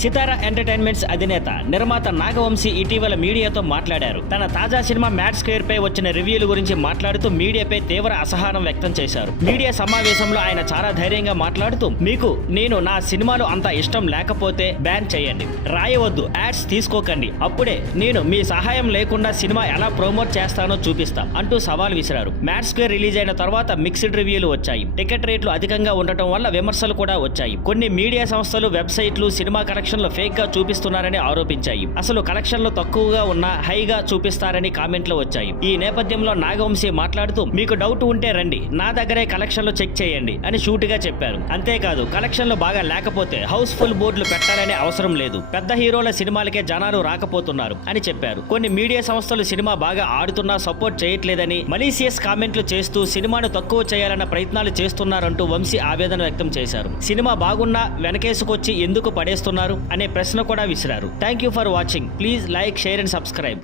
సితారా entertainments అధినేత నిర్మాత నాగవంశీ ఇటీవల మీడియాతో మాట్లాడారు. తన తాజా సినిమా మ్యాడ్ స్క్వేర్ పై వచ్చిన రివ్యూల గురించి మాట్లాడుతూ మీడియాపై తీవ్ర అసహనం వ్యక్తం చేశారు. మీడియా సమావేశంలో ఆయన చాలా ధైర్యంగా మాట్లాడుతూ, మీకు నేను నా సినిమాలు అంత ఇష్టం లేకపోతే బ్యాన్ చేయండి, రాయవద్దు, యాడ్స్ తీసుకోకండి, అప్పుడే నేను మీ సహాయం లేకుండా సినిమా ఎలా ప్రమోట్ చేస్తానో చూపిస్తా అంటూ సవాల్ విసిరారు. మ్యాడ్ స్క్వేర్ రిలీజ్ అయిన తర్వాత మిక్స్డ్ రివ్యూలు వచ్చాయి. టికెట్ రేట్లు అధికంగా ఉండటం వల్ల విమర్శలు కూడా వచ్చాయి. కొన్ని మీడియా సంస్థలు వెబ్సైట్లు సినిమా కలెక్షన్లు ఫేక్ గా చూపిస్తున్నారని ఆరోపించాయి. అసలు కలెక్షన్లు తక్కువగా ఉన్న హైగా చూపిస్తారని కామెంట్లు వచ్చాయి. ఈ నేపథ్యంలో నాగవంశీ మాట్లాడుతూ, మీకు డౌట్ ఉంటే రండి, నా దగ్గరే కలెక్షన్లు చెక్ చేయండి అని షూటుగా చెప్పారు. అంతేకాదు, కలెక్షన్లు బాగా లేకపోతే హౌస్ఫుల్ బోర్డులు పెట్టాలనే అవసరం లేదు, పెద్ద హీరోల సినిమాలకే జనాలు రాకపోతున్నారు అని చెప్పారు. కొన్ని మీడియా సంస్థలు సినిమా బాగా ఆడుతున్నా సపోర్ట్ చేయట్లేదని మలీసియస్ కామెంట్లు చేస్తూ సినిమాను తక్కువ చేయాలన్న ప్రయత్నాలు చేస్తున్నారంటూ వంశీ ఆవేదన వ్యక్తం చేశారు. సినిమా బాగున్నా వెనకేసుకొచ్చి ఎందుకు పడేస్తున్నారు అనే ప్రశ్న కూడా విసిరారు. Thank you for watching. Please like, share and subscribe.